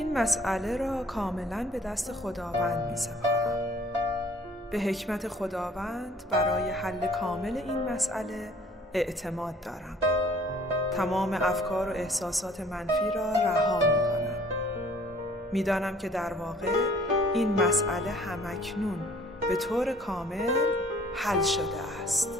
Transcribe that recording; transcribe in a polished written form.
این مسئله را کاملاً به دست خداوند می‌سپارم. به حکمت خداوند برای حل کامل این مسئله اعتماد دارم. تمام افکار و احساسات منفی را رها می‌کنم. می‌دانم که در واقع این مسئله همکنون به طور کامل حل شده است.